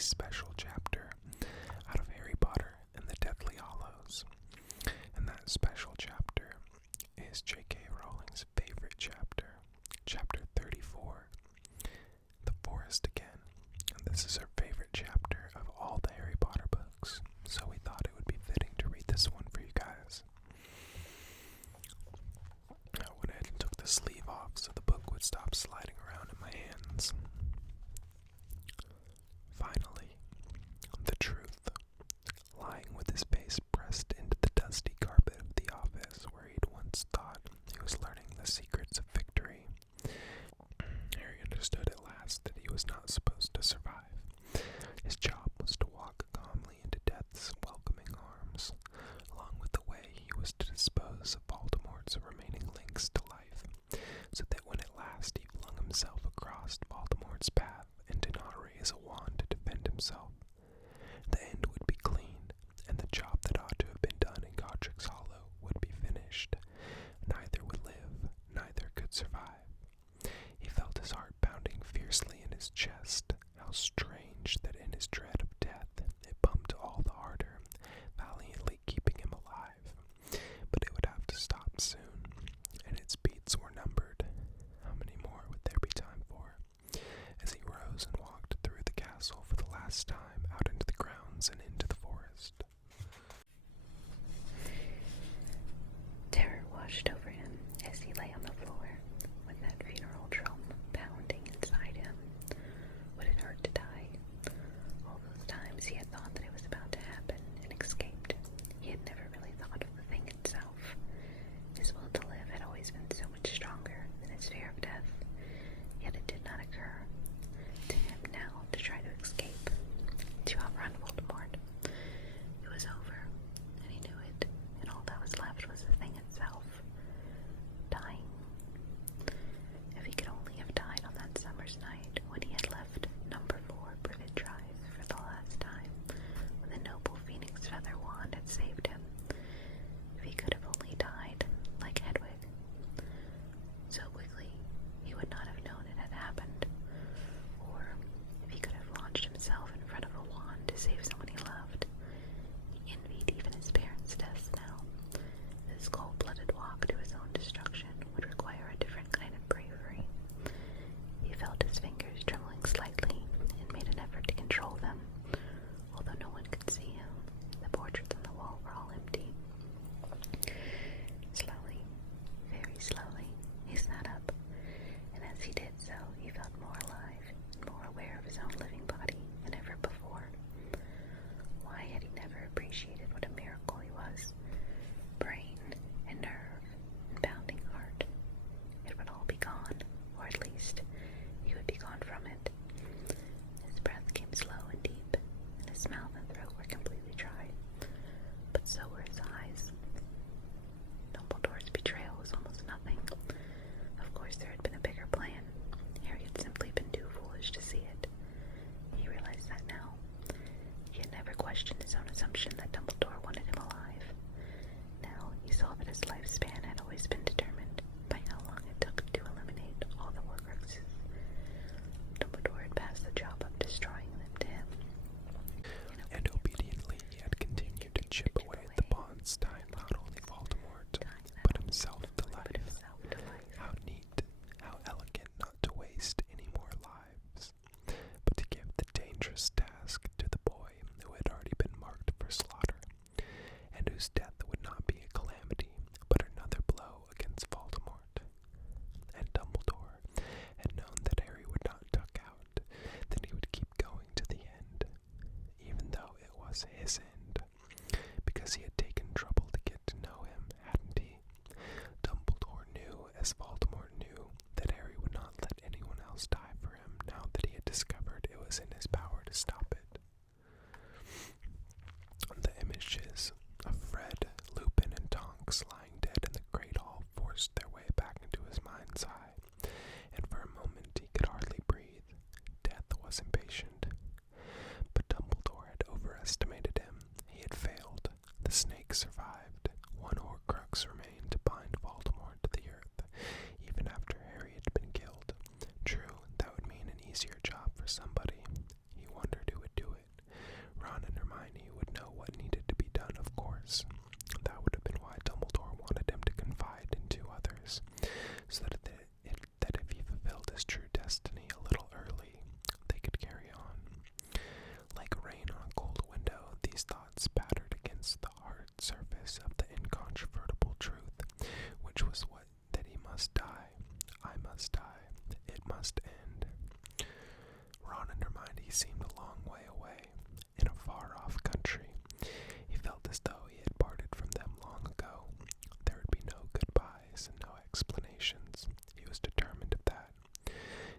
special chapter out of Harry Potter and the Deathly Hallows. And that special chapter is JK Rowling's favorite chapter, chapter 34, The Forest Again. And this is her favorite chapter of all the Harry Potter books, so we thought it would be fitting to read this one for you guys. I went ahead and took the sleeve off so the book would stop sliding around in my hands. Finally, the truth, lying with his face pressed into the dusty carpet of the office where he'd once thought he was learning the secrets of victory. Harry understood at last that he was not supposed to survive. His job was to walk calmly into death's welcoming arms, along with the way he was to dispose of Voldemort's remaining links to life, so that when at last he flung himself across Voldemort's path and did not raise a wand to defend himself, the end would be clean, and the job that ought to have been done in Godric's Hollow would be finished. Neither would live, neither could survive. He felt his heart pounding fiercely in his chest. How strange that in his dread of death it pumped all the harder, valiantly keeping him alive. But it would have to stop soon, and its beats were numbered. How many more would there be time for? As he rose and walked through the castle for the last time out into the grounds and into the forest. Terror washed over him as he lay on the floor, with that funeral drum pounding inside him. Would it hurt to die? All those times he had thought that it was about to happen and escaped, he had never really thought of the thing itself. His will to live had always been so much stronger than his fear of death, yet it did not occur to him now to try to escape, to outrun Voldemort. It was over, and he knew it, and all that was left was the thing itself. Dying. If he could only have died on that summer's night when he had left number 4 Privet Drive for the last time, when the noble phoenix feather wand had saved him. If he could have only died like Hedwig. So quickly, he would not have known it had happened. Or if he could have launched himself in front of a wand to save someone he loved. He envied even his parents' deaths now. This cold-blooded walk to his own destruction would require a different kind of bravery. He felt his fingers trembling slightly and made an effort to control them. Although no one could see him, the portraits on the wall were all empty. Slowly, very slowly, he sat up, and as he did so, he felt more alive and more aware of his own living body than ever before. Why had he never appreciated what a miracle he was? Brain and nerve and pounding heart. It would all be gone, or at least he would be gone from it. His breath came slow and deep, and his mouth and throat were completely dry. But so were his eyes. Dumbledore's betrayal was almost nothing. Of course there had been a bigger plan. Harry had simply been too foolish to see it. He realized that now. He had never questioned his own assumption that Dumbledore wanted him alive. Now he saw that his lifespan had always been determined by how long it took to eliminate all the Horcruxes. Dumbledore had passed the job of destroying them to him. And obediently he had continued to chip away at the bonds tying not only Voldemort, but himself to life. How neat, how elegant not to waste any more lives, but to give the dangerous task to the boy who had already been marked for slaughter, and whose death would not be a calamity, but another blow against Voldemort. And Dumbledore had known that Harry would not duck out, that he would keep going to the end, even though it was his end, because he had taken trouble to get to know him, hadn't he? Dumbledore knew, as Voldemort knew, that Harry would not let anyone else die for him now that he had discovered it was in his power to stop it. The images of Fred, Lupin, and Tonks lying dead in the Great Hall forced their way back into his mind's eye, and for a moment he could hardly breathe. Death was impatient. But Dumbledore had overestimated him. He had failed. The snake survived. One Horcrux remained to bind Voldemort to the earth, even after Harry had been killed. True, that would mean an easier job for somebody. He wondered who would do it. others. That would have been why Dumbledore wanted him to confide in two others, so that if he fulfilled his true destiny a little early, they could carry on. Like rain on a cold window, these thoughts battered against the hard surface of the incontrovertible truth, which was that he must die. I must die. It must end. Ron and Hermione seemed a long way away, in a far-off country. He felt as though he had parted from them long ago. There would be no goodbyes and no explanations. He was determined of that.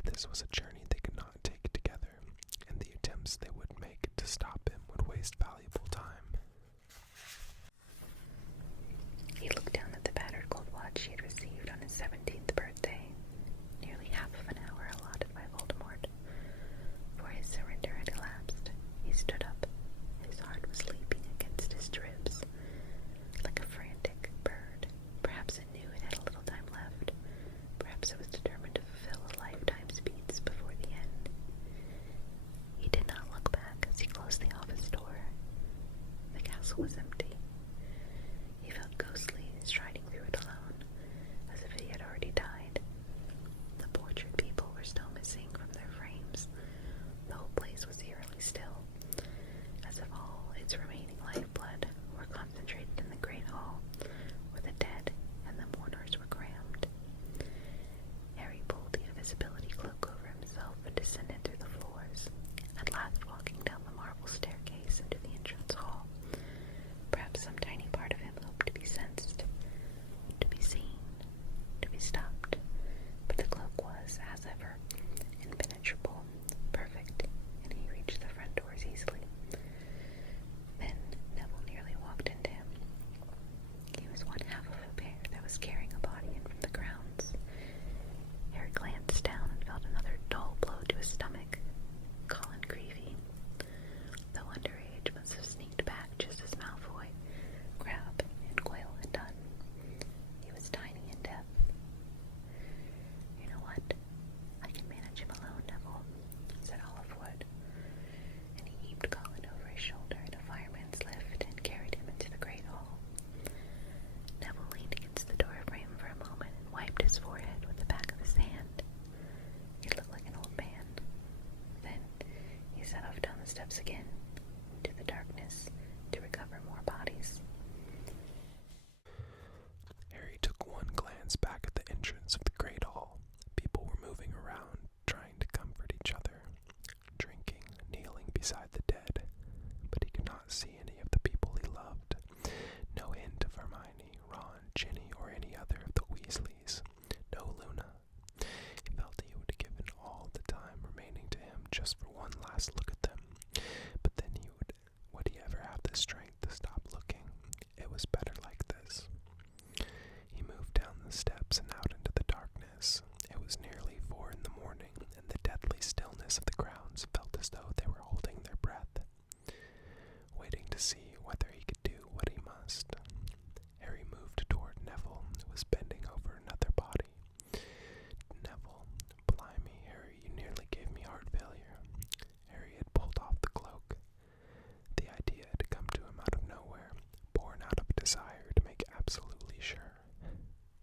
This was a journey they could not take together, and the attempts they would make to stop him would waste valuable time. He looked down at the battered gold watch he had received on his 17th birthday, nearly half of an hour allotted by Voldemort. For his surrender had elapsed. He stood up. His heart was leaping against his ribs, like a frantic bird. Perhaps it knew it had a little time left. Perhaps it was determined to fulfill a lifetime's beats before the end. He did not look back as he closed the office door. The castle was empty. He felt ghostly, striding through it alone, as if he had already died. The portrait people were still missing from their frames. The whole place was eerily still, as if all its remaining lifeblood were concentrated in the great hall, where the dead and the mourners were crammed. Harry pulled the invisibility cloak over himself and descended through the floors, at last walking down the marble staircase into the entrance hall. Perhaps some tiny part of him hoped to be sensed, to be seen, to be stopped, but the cloak was, as ever, impenetrable, perfect, and he reached the front doors easily. Then Neville nearly walked into him. He was one half of a bear that was carrying a body in from the grounds. Harry glanced down and felt another dull blow to his stomach. Colin Creevey, though underage, must have sneaked back just as Malfoy, Crabbe, and Goyle had done. He was tiny and deaf. You know what? I can manage him alone, Neville, said Olive Wood. And he heaved Colin over his shoulder in a fireman's lift and carried him into the great hall. Neville leaned against the door frame for a moment and wiped his forehead with the back of his hand. He looked like an old man. Then he set off down the steps again, into the darkness, to recover more bodies. Harry took one glance back at the entrance of the great hall. People were moving around, trying to comfort each other, drinking, kneeling beside the dead, but he could not see any of the people he loved. No hint of Hermione, Ron, Ginny, or any other of the Weasleys. No Luna. He felt he would have given all the time remaining to him just for one last look at them. But then would he ever have the strength to stop looking? It was better like this. He moved down the steps and out into the darkness. It was nearly 4 in the morning, and the deadly stillness of the grounds felt as though they were holding their breath, waiting to see whether he could do what he must. Harry moved toward Neville, who was bending over another body. Neville, blimey, Harry, you nearly gave me heart failure. Harry had pulled off the cloak. The idea had come to him out of nowhere, born out of a desire to make absolutely sure.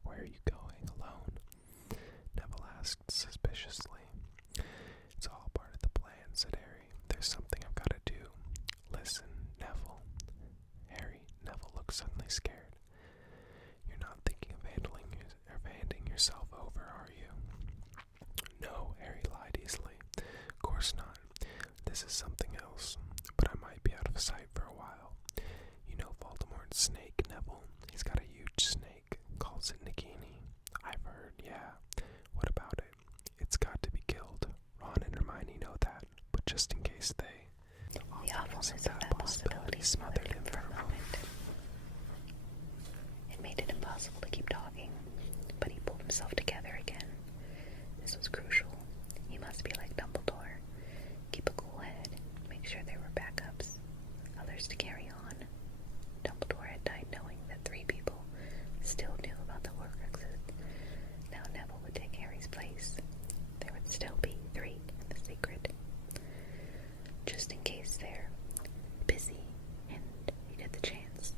Where are you going, alone? Neville asked suspiciously. It's all part of the plan, said Harry. There's something I've got to do. Listen, Neville. Harry, Neville looked suddenly scared. You're not thinking of handing yourself over, are you? No, Harry lied easily. Of course not. This is something else, but I might be out of sight for a while. You know Voldemort's snake, Neville? He's got a huge snake. Calls it Nagini. I've heard, yeah. What about it? It's got to be killed. Ron and Hermione know that, but just in case they... The awfulness of that possibility smothered him for a moment. It made it impossible to keep talking, but he pulled himself together again. This was crucial. He must be like Dumbledore. Keep a cool head. Make sure there were backups. Others to carry on. Dumbledore had died knowing that 3 people still knew about the Horcruxes. Now Neville would take Harry's place. There would still be 3 in the secret. Just in case they're busy and he had the chance.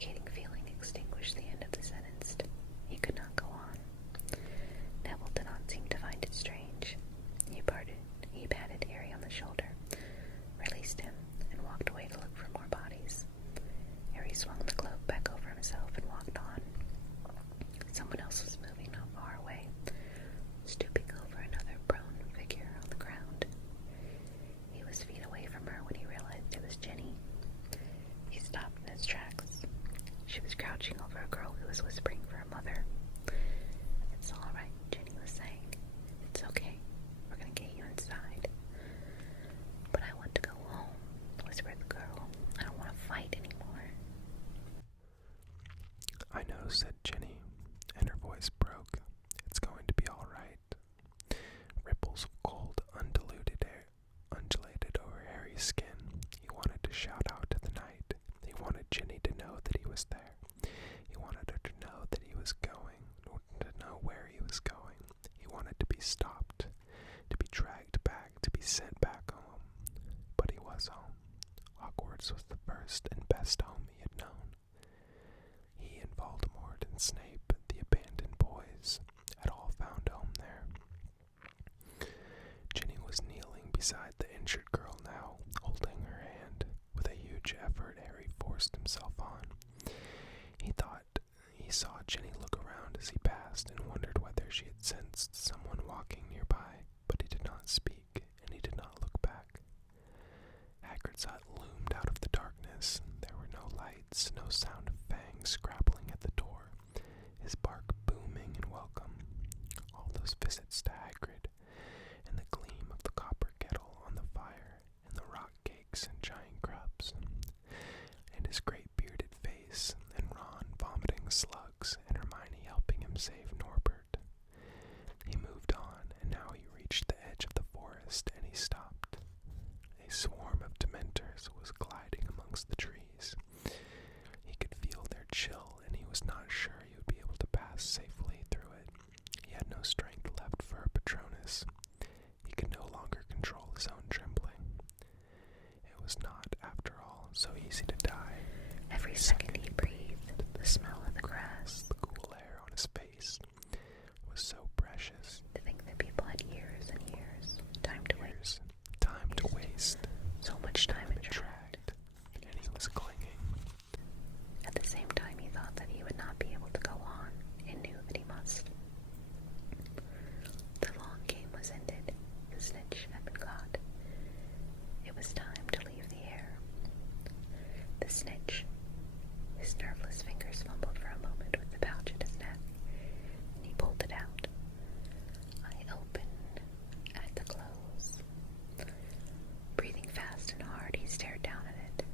suffocating feeling extinguished the end of the sentence. He could not go on. Neville did not seem to find it strange. He patted Harry on the shoulder, released him, and walked away to look for more bodies. Harry swung the cloak back over himself and walked on. Someone else was moving not far away, stooping over another prone figure on the ground. He was feet away from her when he realized it was Jenny. He stopped in his tracks. She was crouching over a girl who was whispering for her mother. "It's all right," Jenny was saying. "It's okay. We're going to get you inside." "But I want to go home," whispered the girl. "I don't want to fight anymore." "I know," said Jenny, and her voice broke. "It's going to be all right." Ripples of cold undulated over Harry's skin. He wanted to shout out to the night. He wanted Jenny to know that he was there. He wanted her to know that he was going, to know where he was going. He wanted to be stopped, to be dragged back, to be sent back home. But he was home. Hogwarts was the first and best home he had known. He and Voldemort and Snape, the abandoned boys, had all found home there. Jenny was kneeling beside the injured girl now, holding her hand. With a huge effort, Harry forced himself on. He thought he saw Jenny look around as he passed and wondered whether she had sensed someone walking nearby, but he did not speak, and he did not look back. Hagrid's hut loomed out of the darkness. There were no lights, no sound of fangs scrabbling at the door, his bark booming in welcome. All those visits to Hagrid, and the gleam of the copper kettle on the fire, and the rock cakes and giant grubs, and his great bearded face, and Ron vomiting slugs, and Hermione helping him save Norbert. He moved on, and now he reached the edge of the forest, and he stopped. A swarm of Dementors was gliding amongst the trees. He could feel their chill, and he was not sure he would be able to pass safely through it. He had no strength left for a Patronus. He could no longer control his own trembling. It was not, after all, so easy to die. Every second he breathed, the smell of the grass, the cool air on his face, was so precious. To think that people had years and years, time to waste. So much time it dragged, and he was clinging. At the same time, he thought that he would not be able to go on, and knew that he must. The long game was ended. The snitch had been caught. It was time to leave the air. The snitch. His nerveless fingers fumbled for a moment with the pouch at his neck, and he pulled it out. I open at the close. Breathing fast and hard, he stared down at it.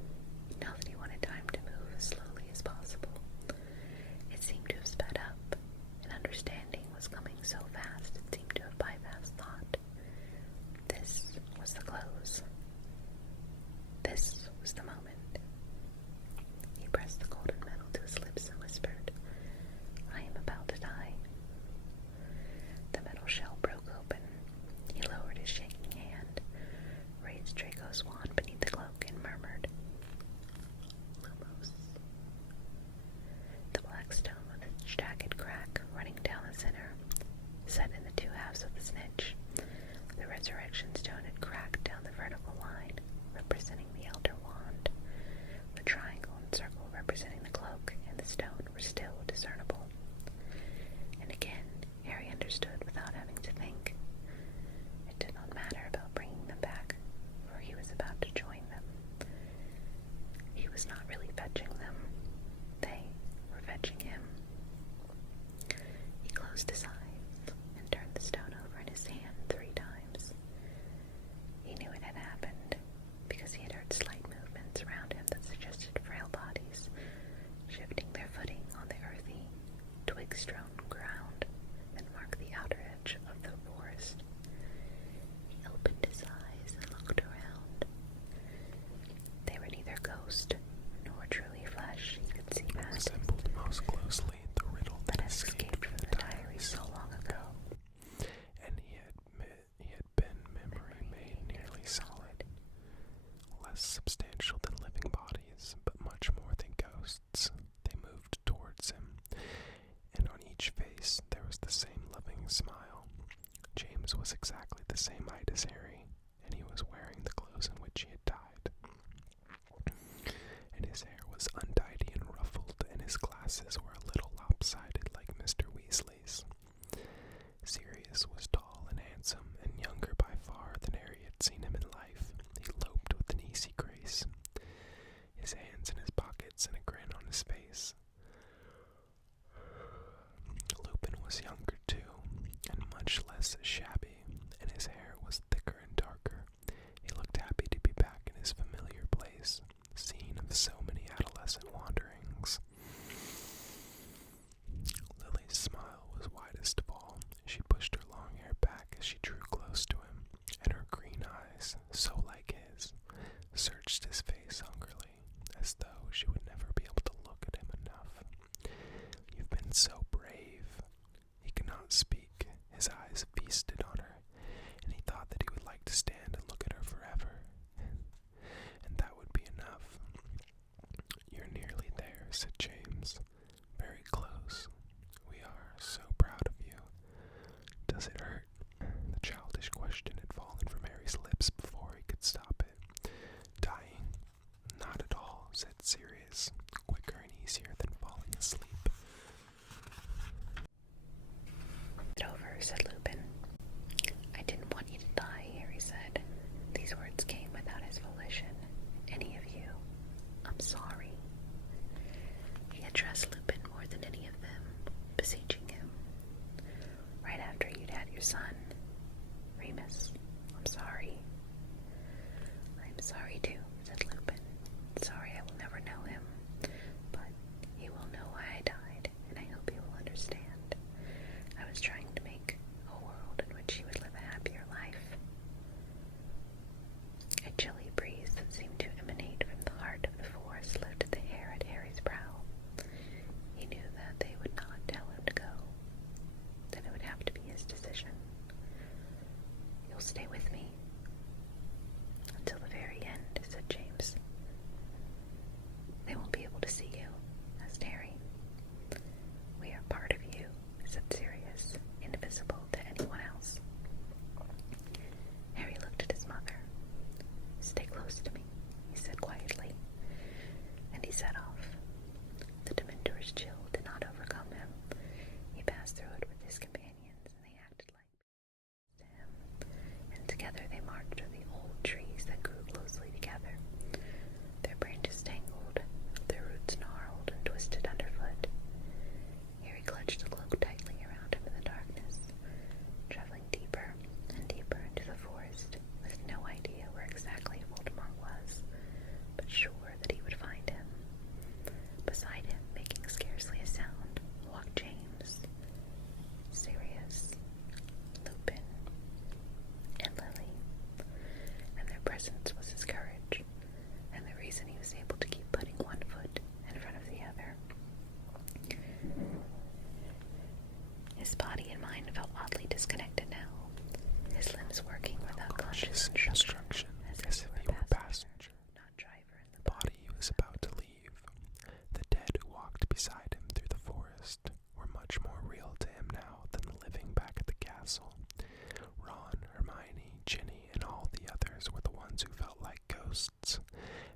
Now that he wanted time to move as slowly as possible, it seemed to have sped up, and understanding was coming so fast it seemed to have bypassed thought. This was the close. This was the moment. He pressed the golden metal to his lips and whispered, "I am about to die." The metal shell broke open. He lowered his shaking hand, raised Draco's wand beneath the cloak, and murmured, "Lumos." The black stone with its jagged crack running down the center, set in the two halves of the snitch. The resurrection stone had cracked down the vertical line, representing the Elder Wand. The triangle and circle representing the cloak and the stone were still discernible. And again, Harry understood without having to think. It did not matter about bringing them back, for he was about to join them. He was not really fetching them. They were fetching him. He closed his eyes and turned the stone over in his hand 3 times. He knew it had happened because he had heard slight movements around him that suggested frail bodies shifting their footing on the earthy, twig-strewn ground that marked the outer edge of the forest. He opened his eyes and looked around. They were neither ghost nor truly and his hair was untidy and ruffled, and his glasses were a little lopsided like Mr. Weasley's. Sirius was tall and handsome, and younger by far than Harry had seen him in life. He loped with an easy grace, his hands in his pockets and a grin on his face. Lupin was younger too, and much less shabby, and his hair was thicker and darker. He looked happy to be back in his familiar place, scene of so many adolescent wanderings. Lily's smile was widest of all. She pushed her long hair back as she drew close to him, and her green eyes, so like his, searched his face hungrily, as though she would never be able to look at him enough. "You've been so brave." He could not speak. His eyes feasted on her, and he thought that he would like to stand and look at her forever, and that would be enough. "You're nearly there," said James. "Very close. We are so proud of you. Does it hurt?" The childish question had fallen from Harry's lips before he could stop it. "Dying? Not at all," said Sirius, quicker and easier than falling asleep. "Get over," said Lupin. "I didn't want you to die," Harry said. These words came without his volition. "Any of you. I'm sorry." He addressed Lupin more than any of them, beseeching him. "Right after you'd had your son, Remus, I'm sorry." "I'm sorry too," said Lupin. "Sorry I will never know him, but he will know why I died, and I hope he will understand. I was trying to make a world in which he would live a happier life." A chilly breeze that seemed to emanate from the heart of the forest lifted the hair at Harry's brow. He knew that they would not tell him to go. Then it would have to be his decision. "You'll stay with me?" "Until the very end," said James. "They won't be able to see you?" asked Harry. "We are part of you," said Sirius, "invisible to anyone else." Harry looked at his mother. "Stay close to me," he said quietly, and he set off. The Dementor's chill did not overcome him. He passed through it with his companions, and they acted like to him, and together they marched through the old trees that grew closely together. Their branches tangled, their roots gnarled and twisted underfoot. Harry clutched the cloak tightly around him in the darkness, traveling deeper and deeper into the forest, with no idea where exactly Voldemort was, but sure that he would find him. Beside him, making scarcely a sound, walked James, Sirius, Lupin, and Lily, and their presence was his courage, and the reason he was able to keep putting one foot in front of the other. His body and mind felt oddly disconnected now, his limbs working without conscious instruction, as if he were passenger, not driver in the body he was about to leave. The dead who walked beside him through the forest were much more real to him now than the living back at the castle. Ron, Hermione, Ginny, and all the others were the ones who felt like ghosts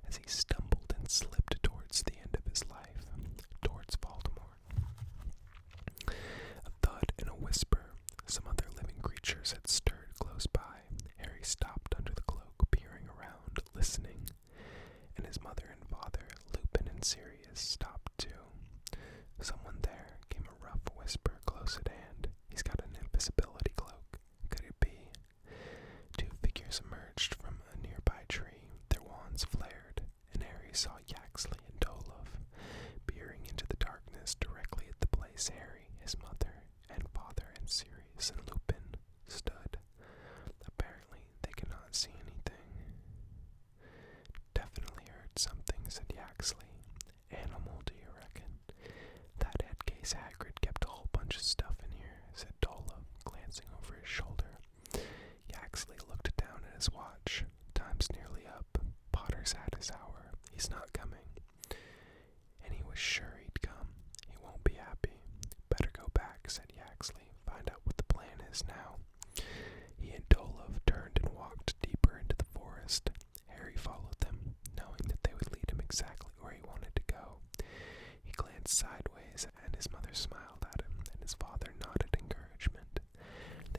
as he stumbled and slipped towards the end of his life, towards Voldemort. A thud and a whisper. Some other living creatures had stirred close by. Harry stopped under the cloak, peering around, listening, and his mother and father, Lupin and Sirius, stopped too. "Someone there," came a rough whisper close at hand. "He's got an invisibility cloak. Could it be?" Two figures emerged from a nearby tree. Their wands flared, and Harry saw Yaxley and Dolof peering into the darkness directly at the place Harry, his mother, and father, and Sirius and Lupin stood. Apparently, they could not see anything. "Definitely heard something," said Yaxley. "Animal, do you reckon?" "That head case Hagrid kept a whole bunch of stuff in here," said Dolof, glancing over his shoulder. Yaxley looked down at his watch. "Time's nearly up. Potter's had his hour. He's not coming." And he was sure he'd come. "He won't be happy." "Better go back," said Yaxley. "Find out what the plan is now." He and Dolof turned and walked deeper into the forest. Harry followed them, knowing that they would lead him exactly where he sideways, and his mother smiled at him, and his father nodded encouragement.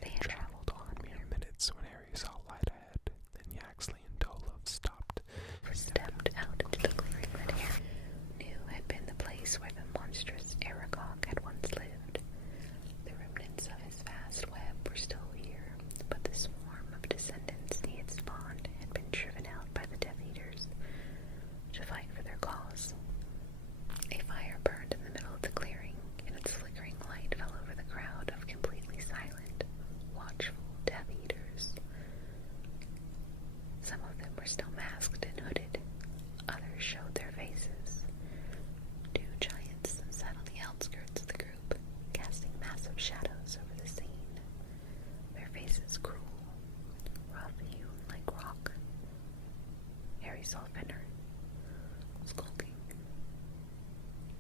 They had traveled on mere minutes when Harry saw light ahead. Then Yaxley and Dolov stepped out into the clearing that Harry knew had been the place where the monstrous Aragog had once lived. The remnants of his vast web were still here, but the swarm of descendants he had spawned had been driven out by the Death Eaters to fight for their cause. A fire burned in the middle of the clearing, and its flickering light fell over the crowd of completely silent, watchful Death Eaters. Some of them were still masked and hooded. Others showed their faces. Two giants sat on the outskirts of the group, casting massive shadows over the scene. Their faces cruel, rough-hewn like rock. Harry saw Fenner, skulking,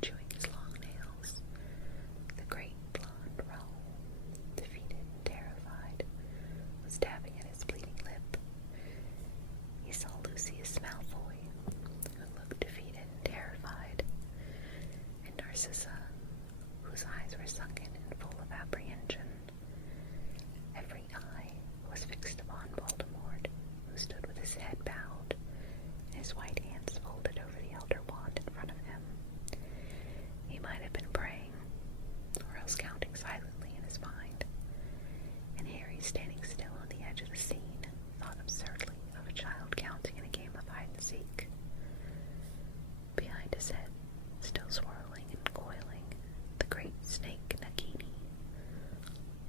chewing his long nails. The great blonde Raoul, defeated and terrified, was dabbing at his bleeding lip. He saw Lucius Malfoy, who looked defeated and terrified, and Narcissa, whose eyes were sunken and full of apprehension. Every eye was fixed upon Voldemort, who stood with his head bowed, and his white hands folded over the Elder Wand in front of him. He might have been praying, or else counting silently in his mind, and Harry, standing still on the edge of the scene, thought absurdly of a child counting in a game of hide-and-seek. Behind his head, still swirling and coiling, the great snake Nagini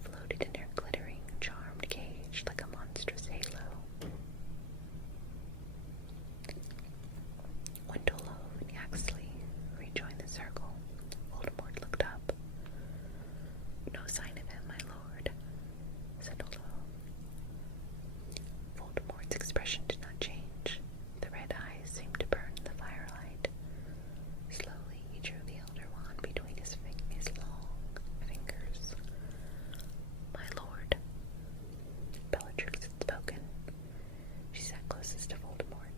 floated in her glittering, charmed cage like a monstrous halo. When Dolov and Yaxley rejoined the circle, Voldemort looked up. "No sign of him, my lord," said Dolov. Voldemort's expression did not change. The red eyes seemed to burn in the firelight. Slowly he drew the Elder Wand between his long fingers. "My lord," Bellatrix had spoken. She sat closest to Voldemort,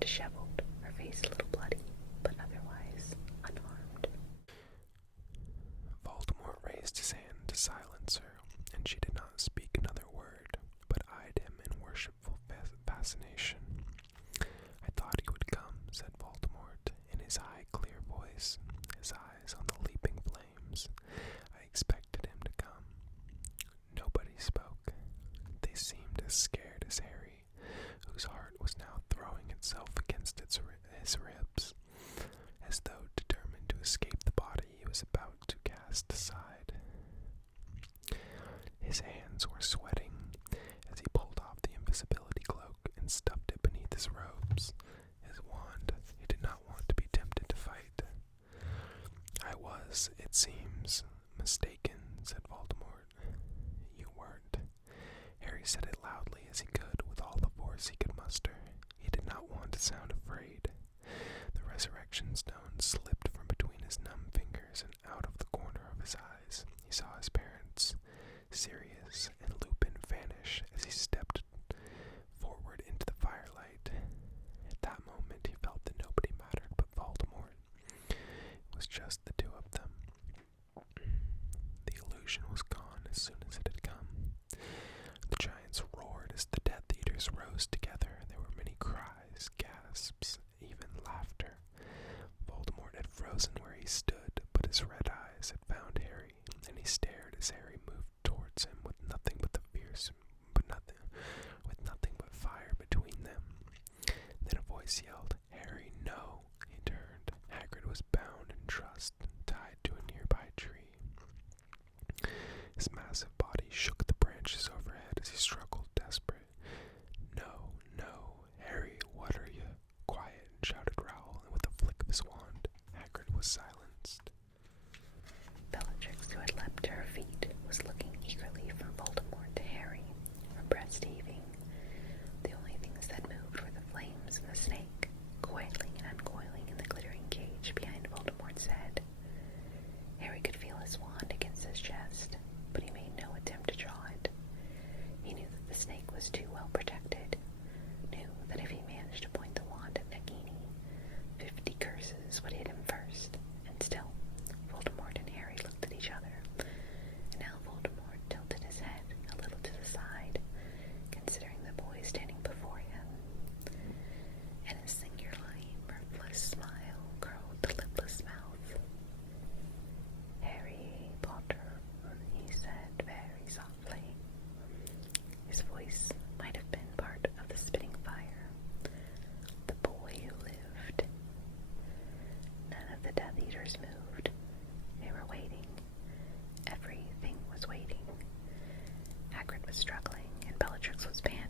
disheveled, her face a little bloody, but otherwise unharmed. Voldemort raised his hand to silence her, and she did not speak another word, but eyed him in worshipful fascination. "I thought he would come," said Voldemort, in his high, clear voice, his eyes on the leaping flames. "I expected him to come." Nobody spoke. They seemed as scared as Harry, whose heart was now throwing itself against his ribs, as though determined to escape the body he was about to cast aside. His hands were sweating as he pulled off the invisibility cloak and stuffed it beneath his robes. His wand, he did not want to be tempted to fight. "I was, it seems, mistaken," said Voldemort. "You weren't." Harry said it loudly as he could, with all the force he could muster. He did not want to sound afraid. The resurrection stone slipped from between his numb fingers, and out of the corner of his eyes he saw his parents, Sirius and Lupin, vanish as he stepped forward into the firelight. At that moment he felt that nobody mattered but Voldemort. It was just the two of them. The illusion was gone as soon as it had come. The giants roared as the Death Eaters rose together. There were many cries, gasps, even laughter. Voldemort had frozen where he stood, but his red eyes had found Harry, and he stared as Harry moved towards him with nothing but fire between them. Then a voice yelled, "Harry, no!" He turned. Hagrid was bound in trust and tied to a nearby tree. His massive body shook the branches overhead as he struggled, desperate. "No, no, Harry, what are you?" "Quiet," shouted Raoul, and with a flick of his wand, Hagrid was silenced. Bellatrix, who had leapt to her feet, was looking eagerly from Voldemort to Harry, her breast heaving. The only things that moved were the flames and the snake, coiling and uncoiling in the glittering cage behind Voldemort's head. Harry could feel his wand against his chest, but he made no attempt to draw it. He knew that the snake was too well protected, knew that if he managed to point the wand at Nagini, 50 curses would hit him first, and still shoulders moved. They were waiting. Everything was waiting. Hagrid was struggling, and Bellatrix was panicking.